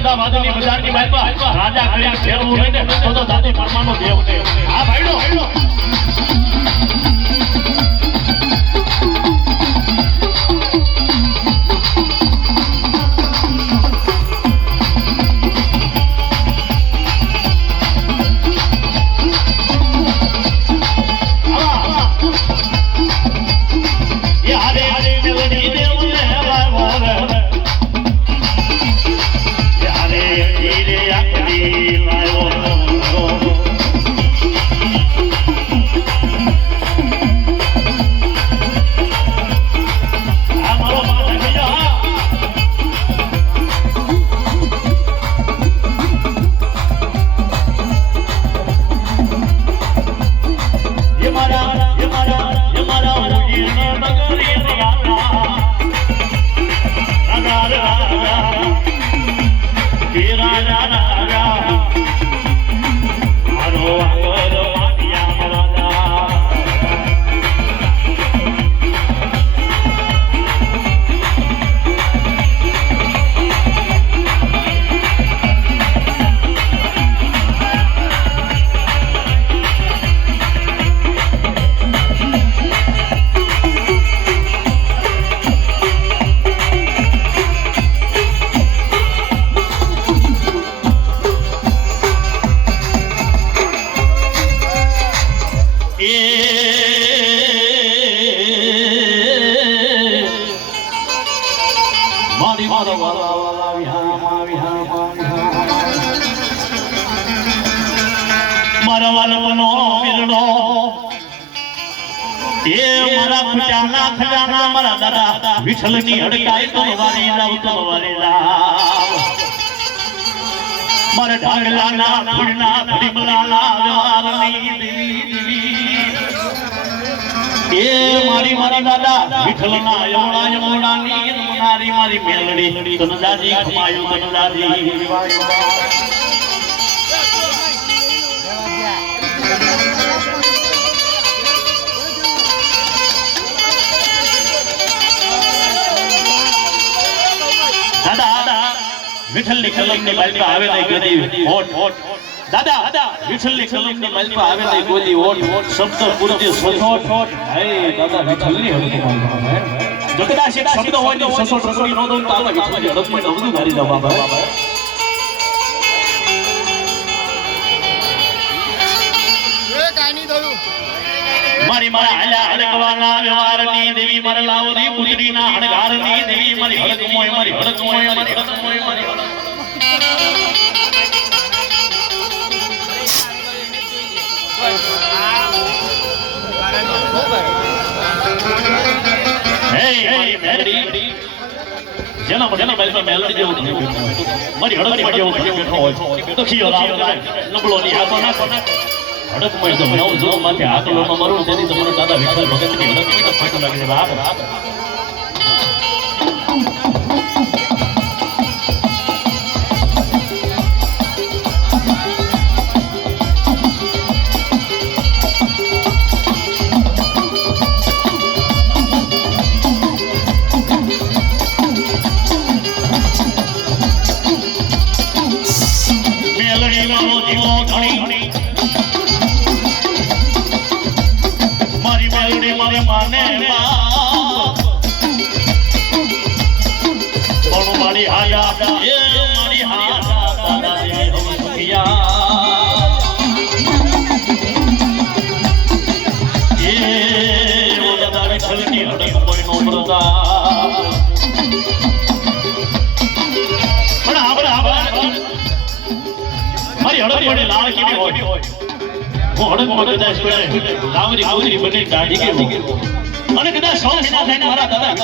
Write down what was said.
અમદાવાદની બજારની બાજુમાં રાજા કરી ફેરવું ને તો દાદી પરમાનો દેવ ને હા ભાઈડો ખજાના મારા દાદા વિઠ્ઠલની હડકાઈ તલવારી લાવ મારા ઢાંગલાના ફૂલના ફડીમલાના વ્યવહારની દેવી એ મારી દાદા વિઠ્ઠલના યમોડાની રમનારી મારી મેલડી તનદાજી ખમાયું તનદાજી વિઠ્ઠલની કલમની માલપા આવે નહીં ગોદી ઓટ દાદા વિઠ્ઠલની કલમની માલપા આવે નહીં ગોદી ઓટ શબ્દ પૂરતી સસોટ હે દાદા વિઠ્ઠલની હડકી માલપા હે જો કદાચ એક શબ્દ હોય ને સસોટ રસોઈ નો દઉં તો આ વિઠ્ઠલની હડકમાં બધું મારી દઉં બાબા મારી મારા હાલા હડકવાના વ્યવહારની દેવી મારા લાવરી પુત્રીના હડગારની દેવી મારી હડકમોય મારી હડકમોય મારી હડકમોય મારી જેના બાજુમાં મેલડી જેવું મારી હડકમાં જેવું બેઠો હોય તો ખીયો રામ નબળો ની હાથો નાખો હડકમાં તો નવ જો માથે આકલોમાં મરું તેની તમારો દાદા વિઠ્ઠલ ભગતની હડકની તો ફાટો લાગે છે બાપ અને કદાચ 100 થઈને મારા દાદા